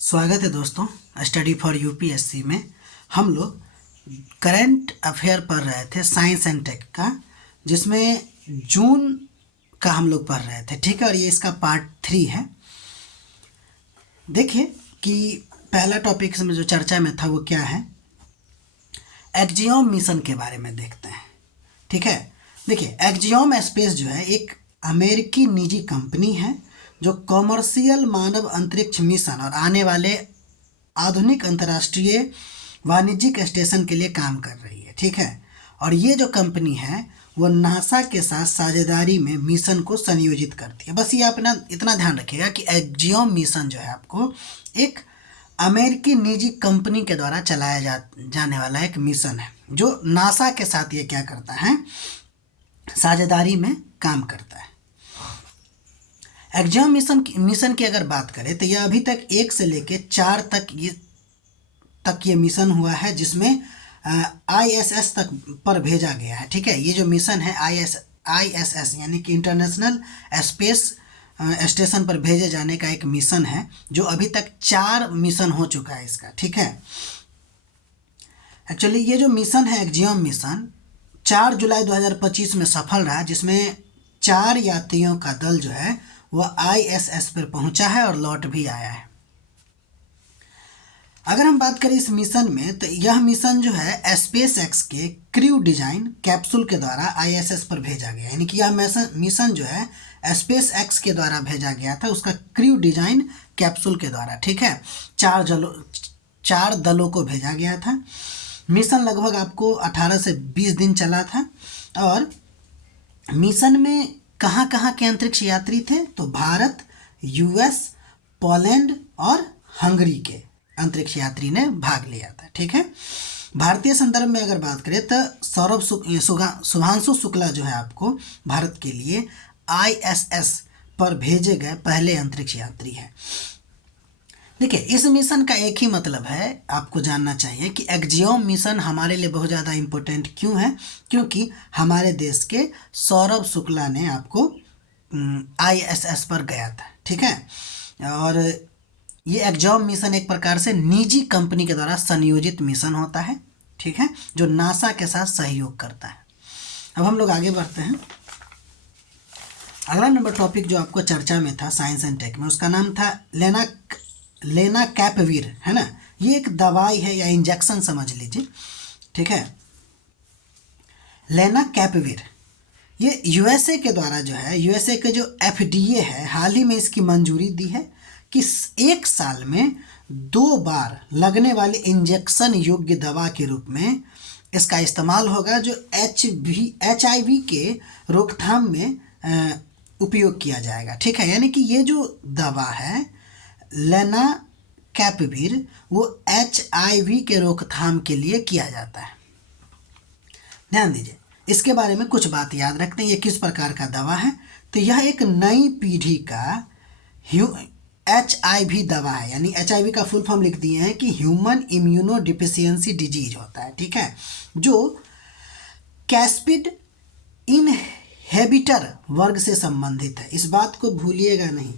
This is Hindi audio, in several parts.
स्वागत है दोस्तों। स्टडी फॉर यूपीएससी में हम लोग करंट अफेयर पढ़ रहे थे साइंस एंड टेक का, जिसमें जून का हम लोग पढ़ रहे थे। ठीक है, और ये इसका पार्ट 3 है। देखिए कि पहला टॉपिक में जो चर्चा में था वो क्या है, एक्जियोम मिशन के बारे में देखते हैं। ठीक है, देखिए एक्जियोम स्पेस जो है एक अमेरिकी निजी कंपनी है जो कॉमर्शियल मानव अंतरिक्ष मिशन और आने वाले आधुनिक अंतर्राष्ट्रीय वाणिज्यिक स्टेशन के लिए काम कर रही है। ठीक है, और ये जो कंपनी है वो नासा के साथ साझेदारी में मिशन को संयोजित करती है। बस ये अपना इतना ध्यान रखिएगा कि एक्जियोम मिशन जो है आपको एक अमेरिकी निजी कंपनी के द्वारा चलाया जाने वाला एक मिशन है जो नासा के साथ ये क्या करता है, साझेदारी में काम करता है। एक्जियोम मिशन की अगर बात करें तो यह अभी तक 1 से लेकर 4 तक ये मिशन हुआ है, जिसमें ISS तक पर भेजा गया है। ठीक है, ये जो मिशन है ISS यानी कि इंटरनेशनल स्पेस स्टेशन पर भेजे जाने का एक मिशन है, जो अभी तक 4 मिशन हो चुका है इसका। ठीक है, एक्चुअली ये जो मिशन है एक्जियोम मिशन 4 जुलाई 2025 में सफल रहा, जिसमें 4 यात्रियों का दल जो है वह ISS पर पहुंचा है और लौट भी आया है। अगर हम बात करें इस मिशन में, तो यह मिशन जो है स्पेस एक्स के क्रू डिजाइन कैप्सूल के द्वारा ISS पर भेजा गया, यानी कि यह मिशन जो है स्पेस एक्स के द्वारा भेजा गया था, उसका क्रू डिजाइन कैप्सूल के द्वारा। ठीक है, 4 दलों को भेजा गया था। मिशन लगभग आपको 18 से 20 दिन चला था, और मिशन में कहाँ कहाँ के अंतरिक्ष यात्री थे, तो भारत, US, पोलैंड और हंगरी के अंतरिक्ष यात्री ने भाग लिया था। ठीक है, भारतीय संदर्भ में अगर बात करें तो शुभांशु शुक्ला जो है आपको भारत के लिए ISS पर भेजे गए पहले अंतरिक्ष यात्री हैं। देखिए, इस मिशन का एक ही मतलब है, आपको जानना चाहिए कि एक्जियोम मिशन हमारे लिए बहुत ज़्यादा इम्पोर्टेंट क्यों है, क्योंकि हमारे देश के सौरभ शुक्ला ने आपको ISS पर गया था। ठीक है, और ये एक्जियोम मिशन एक प्रकार से निजी कंपनी के द्वारा संयोजित मिशन होता है। ठीक है, जो नासा के साथ सहयोग करता है। अब हम लोग आगे बढ़ते हैं। अगला नंबर टॉपिक जो आपको चर्चा में था साइंस एंड टेक में, उसका नाम था लेनाकैपवीर, है ना। ये एक दवाई है या इंजेक्शन समझ लीजिए। ठीक है, लेनाकैपवीर ये USA के द्वारा जो है, USA के जो FDA है, हाल ही में इसकी मंजूरी दी है कि 1 साल में 2 बार लगने वाले इंजेक्शन योग्य दवा के रूप में इसका इस्तेमाल होगा, जो HIV के रोकथाम में उपयोग किया जाएगा। ठीक है, यानी कि ये जो दवा है लेनाकैपवीर वो HIV के रोकथाम के लिए किया जाता है। ध्यान दीजिए, इसके बारे में कुछ बात याद रखते हैं। ये किस प्रकार का दवा है, तो यह एक नई पीढ़ी का HIV दवा है, यानी HIV का फुल फॉर्म लिख दिए हैं कि ह्यूमन इम्यूनो डिफिशियंसी डिजीज होता है। ठीक है, जो कैस्पिड इनहेबिटर वर्ग से संबंधित है। इस बात को भूलिएगा नहीं,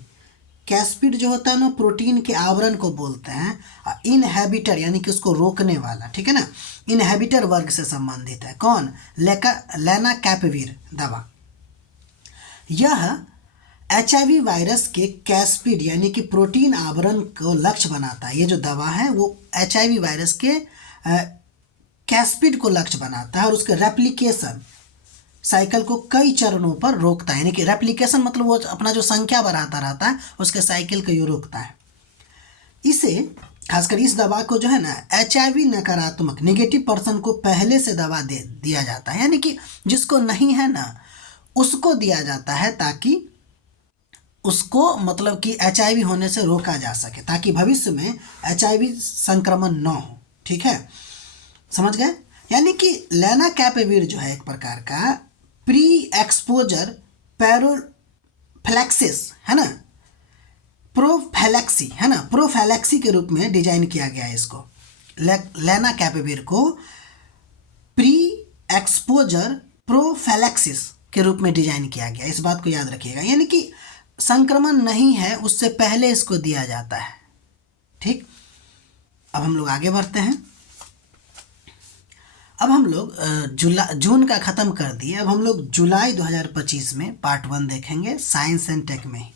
कैस्पिड जो होता है ना प्रोटीन के आवरण को बोलते हैं, और इनहेबिटर यानी कि उसको रोकने वाला। ठीक है ना, इनहेबिटर वर्ग से संबंधित है। कौन? लेनाकैपवीर दवा। यह HIV वायरस के कैस्पिड यानी कि प्रोटीन आवरण को लक्ष्य बनाता है। ये जो दवा है वो HIV वायरस के कैस्पिड को लक्ष्य बनाता है, और उसके रेप्लिकेशन साइकिल को कई चरणों पर रोकता है। यानी कि रेप्लिकेशन मतलब वो अपना जो संख्या बढ़ाता रहता है, उसके साइकिल को ये रोकता है। इसे खासकर इस दवा को जो है ना HIV नकारात्मक नेगेटिव पर्सन को पहले से दवा दिया जाता है, यानी कि जिसको नहीं है ना उसको दिया जाता है, ताकि उसको मतलब कि HIV होने से रोका जा सके, ताकि भविष्य में HIV संक्रमण न हो। ठीक है, समझ गए। यानी कि लेनाकैपवीर जो है एक प्रकार का प्री एक्सपोजर पैरोफ्लैक्सिस है ना, प्रोफैलेक्सी है ना, प्रोफैलेक्सी के रूप में डिजाइन किया गया है इसको। लेनाकैपवीर को प्री एक्सपोजर प्रोफैलेक्सिस के रूप में डिजाइन किया गया, इस बात को याद रखिएगा। यानी कि संक्रमण नहीं है उससे पहले इसको दिया जाता है। ठीक, अब हम लोग आगे बढ़ते हैं। अब हम लोग जून का ख़त्म कर दिए, अब हम लोग जुलाई 2025 में पार्ट 1 देखेंगे साइंस एंड टेक में ही।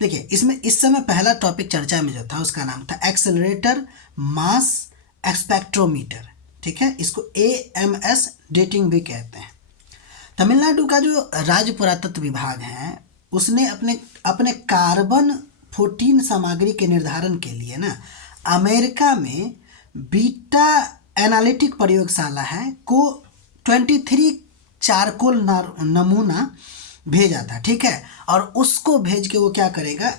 देखिए इसमें इस समय पहला टॉपिक चर्चा में जो था उसका नाम था एक्सेलरेटर मास स्पेक्ट्रोमीटर। ठीक है, इसको AMS डेटिंग भी कहते हैं। तमिलनाडु का जो राज्य पुरातत्व विभाग है उसने अपने कार्बन 14 सामग्री के निर्धारण के लिए ना अमेरिका में बीटा एनालिटिक प्रयोगशाला है को 23 चारकोल नमूना भेजा था। ठीक है, और उसको भेज के वो क्या करेगा,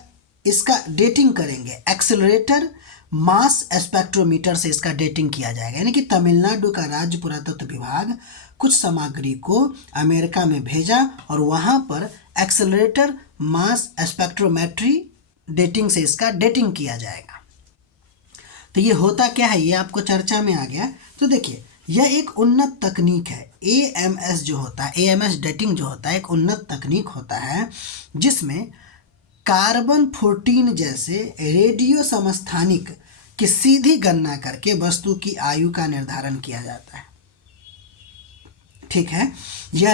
इसका डेटिंग करेंगे, एक्सेलरेटर मास स्पेक्ट्रोमीटर से इसका डेटिंग किया जाएगा। यानी कि तमिलनाडु का राज्य पुरातत्व विभाग कुछ सामग्री को अमेरिका में भेजा और वहाँ पर एक्सेलरेटर मास स्पेक्ट्रोमेट्री डेटिंग से इसका डेटिंग किया जाएगा। तो ये होता क्या है, ये आपको चर्चा में आ गया। तो देखिए यह एक उन्नत तकनीक है। AMS जो होता है, AMS डेटिंग जो होता है एक उन्नत तकनीक होता है जिसमें कार्बन 14 जैसे रेडियो समस्थानिक की सीधी गणना करके वस्तु की आयु का निर्धारण किया जाता है। ठीक है, यह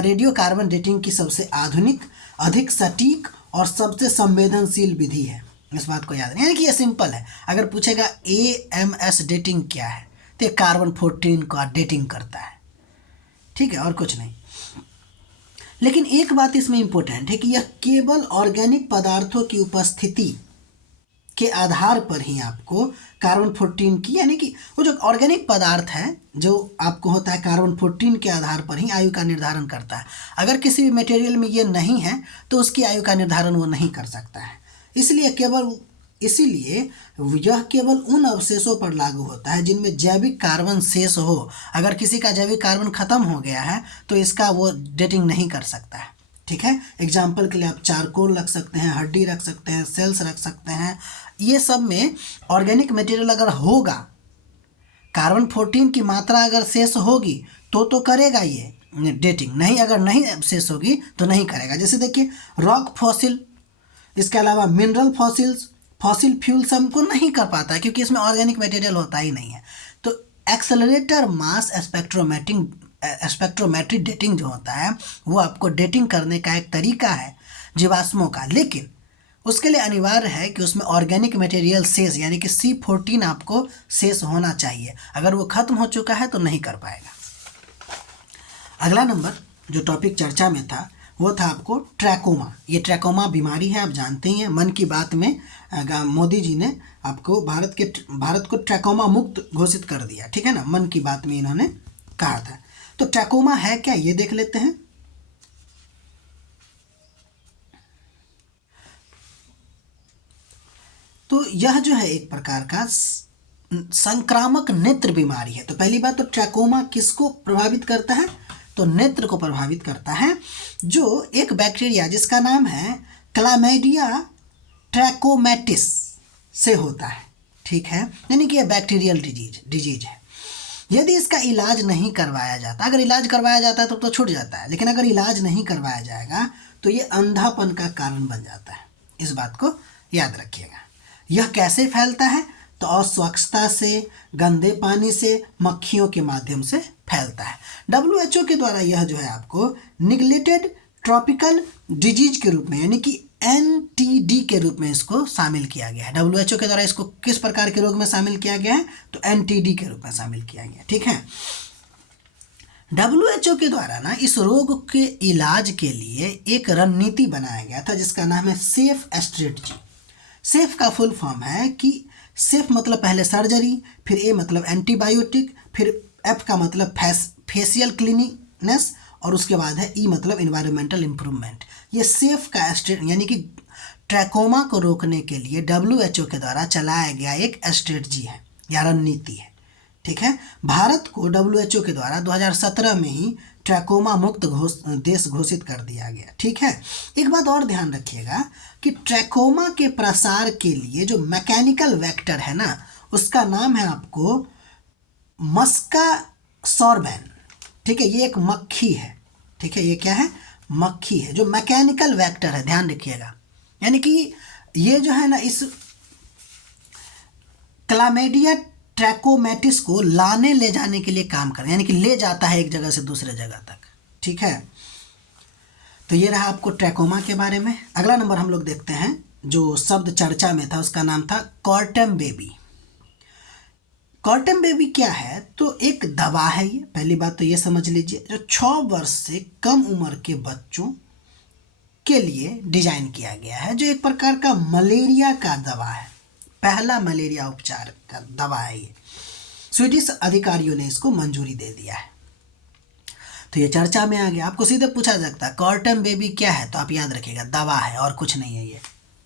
रेडियो कार्बन डेटिंग की सबसे आधुनिक, अधिक सटीक और सबसे संवेदनशील विधि है। इस बात को याद रखिए, यानी कि ये सिंपल है। अगर पूछेगा AMS डेटिंग क्या है तो ये कार्बन 14 का डेटिंग करता है। ठीक है, और कुछ नहीं। लेकिन एक बात इसमें इम्पोर्टेंट है कि यह केवल ऑर्गेनिक पदार्थों की उपस्थिति के आधार पर ही आपको कार्बन 14 की, यानी कि वो जो ऑर्गेनिक पदार्थ है जो आपको होता है कार्बन 14 के आधार पर ही आयु का निर्धारण करता है। अगर किसी भी मटेरियल में ये नहीं है तो उसकी आयु का निर्धारण वो नहीं कर सकता है। इसीलिए यह केवल उन अवशेषों पर लागू होता है जिनमें जैविक कार्बन शेष हो। अगर किसी का जैविक कार्बन खत्म हो गया है तो इसका वो डेटिंग नहीं कर सकता है। ठीक है, एग्जाम्पल के लिए आप चारकोल रख सकते हैं, हड्डी रख सकते हैं, सेल्स रख सकते हैं। ये सब में ऑर्गेनिक मटेरियल अगर होगा, कार्बन 14 की मात्रा अगर शेष होगी तो करेगा ये डेटिंग, नहीं अगर नहीं शेष होगी तो नहीं करेगा। जैसे देखिए रॉक फॉसिल, इसके अलावा मिनरल फॉसिल्स, फॉसिल फ्यूल सबको नहीं कर पाता है क्योंकि इसमें ऑर्गेनिक मटेरियल होता ही नहीं है। तो एक्सेलरेटर मास स्पेक्ट्रोमेट्री डेटिंग जो होता है वो आपको डेटिंग करने का एक तरीका है जीवाश्मों का, लेकिन उसके लिए अनिवार्य है कि उसमें ऑर्गेनिक मटेरियल शेष यानी कि C14 आपको शेष होना चाहिए। अगर वो खत्म हो चुका है तो नहीं कर पाएगा। अगला नंबर जो टॉपिक चर्चा में था वो था आपको ट्रैकोमा। ये ट्रैकोमा बीमारी है, आप जानते ही हैं। मन की बात में मोदी जी ने आपको भारत को ट्रैकोमा मुक्त घोषित कर दिया। ठीक है ना, मन की बात में इन्होंने कहा था। तो ट्रैकोमा है क्या, ये देख लेते हैं। तो यह जो है एक प्रकार का संक्रामक नेत्र बीमारी है। तो पहली बात तो ट्रैकोमा किसको प्रभावित करता है, तो नेत्र को प्रभावित करता है, जो एक बैक्टीरिया जिसका नाम है क्लामाइडिया ट्रैकोमैटिस से होता है। ठीक है, यानी कि यह बैक्टीरियल डिजीज है। यदि इसका इलाज नहीं करवाया जाता, अगर इलाज करवाया जाता है तो छूट जाता है, लेकिन अगर इलाज नहीं करवाया जाएगा तो ये अंधापन का कारण बन जाता है। इस बात को याद रखिएगा। यह कैसे फैलता है, तो अस्वच्छता से, गंदे पानी से, मक्खियों के माध्यम से फैलता है। WHO के द्वारा यह जो है आपको निगलेक्टेड ट्रॉपिकल डिजीज के रूप में यानी कि NTD के रूप में इसको शामिल किया गया है। WHO के द्वारा इसको किस प्रकार के रोग में शामिल किया गया है, तो NTD के रूप में शामिल किया गया। ठीक है, WHO के द्वारा ना इस रोग के इलाज के लिए एक रणनीति बनाया गया था जिसका नाम है सेफ स्ट्रेटजी। सेफ का फुल फॉर्म है कि सेफ मतलब पहले सर्जरी, फिर A मतलब एंटीबायोटिक, फिर F का मतलब फेशियल क्लीनिनेस और उसके बाद है E मतलब इन्वायरमेंटल इम्प्रूवमेंट। ये सेफ का यानी कि ट्रैकोमा को रोकने के लिए WHO के द्वारा चलाया गया एक स्ट्रेटजी है या रणनीति है। ठीक है, भारत को WHO के द्वारा 2017 में ही ट्रैकोमा मुक्त देश घोषित कर दिया गया। ठीक है, एक बात और ध्यान रखिएगा कि ट्रैकोमा के प्रसार के लिए जो मैकेनिकल वेक्टर है ना उसका नाम है आपको मस्का सॉर्बेन। ठीक है, ये एक मक्खी है। ठीक है, ये क्या है, मक्खी है जो मैकेनिकल वेक्टर है, ध्यान रखिएगा। यानी कि ये जो है ना इस क्लामेडिया ट्रैकोमैटिस को लाने ले जाने के लिए काम कर, यानी कि ले जाता है एक जगह से दूसरे जगह तक। ठीक है, तो ये रहा आपको ट्रैकोमा के बारे में। अगला नंबर हम लोग देखते हैं, जो शब्द चर्चा में था उसका नाम था कॉर्टम बेबी। कॉर्टम बेबी क्या है? तो एक दवा है ये, पहली बात तो ये समझ लीजिए, जो 6 वर्ष से कम उम्र के बच्चों के लिए डिजाइन किया गया है, जो एक प्रकार का मलेरिया का दवा है, पहला मलेरिया उपचार का दवा है ये। स्वीडिश अधिकारियों ने इसको मंजूरी दे दिया है, तो ये चर्चा में आ गया। आपको सीधे पूछा जा सकता है कॉर्टम बेबी क्या है, तो आप याद रखिएगा दवा है और कुछ नहीं है ये।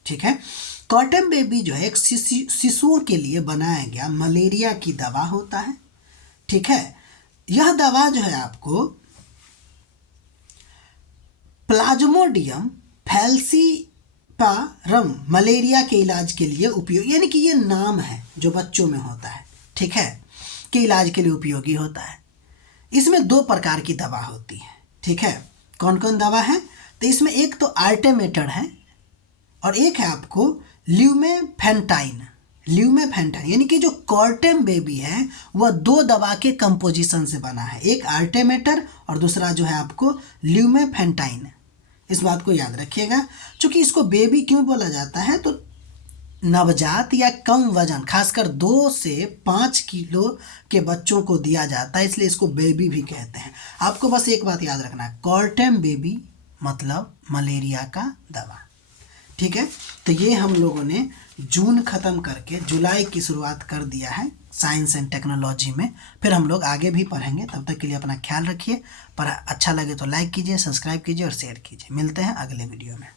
ठीक है, कॉर्टम बेबी जो है एक शिशुओं के लिए बनाया गया मलेरिया की दवा होता है। ठीक है, यह दवा जो है आपको प्लाज्मोडियम फैल्सीपारम मलेरिया के इलाज के लिए उपयोग, यानी कि ये नाम है जो बच्चों में होता है, ठीक है, के इलाज के लिए उपयोगी होता है। इसमें 2 प्रकार की दवा होती है। ठीक है, कौन कौन दवा है? तो इसमें एक तो आर्टेमेटर है और एक है आपको ल्यूमेफेंटाइन। ल्यूमेफेंटाइन यानी कि जो कॉर्टम बेबी है वह 2 दवा के कंपोजिशन से बना है, एक आर्टेमेटर और दूसरा जो है आपको ल्यूमेफेंटाइन। इस बात को याद रखिएगा। चूँकि इसको बेबी क्यों बोला जाता है, तो नवजात या कम वजन, खासकर 2 से 5 किलो के बच्चों को दिया जाता है, इसलिए इसको बेबी भी कहते हैं। आपको बस एक बात याद रखना है, कॉर्टम बेबी मतलब मलेरिया का दवा। ठीक है, तो ये हम लोगों ने जून ख़त्म करके जुलाई की शुरुआत कर दिया है साइंस एंड टेक्नोलॉजी में। फिर हम लोग आगे भी पढ़ेंगे, तब तक के लिए अपना ख्याल रखिए। पर अच्छा लगे तो लाइक कीजिए, सब्सक्राइब कीजिए और शेयर कीजिए। मिलते हैं अगले वीडियो में।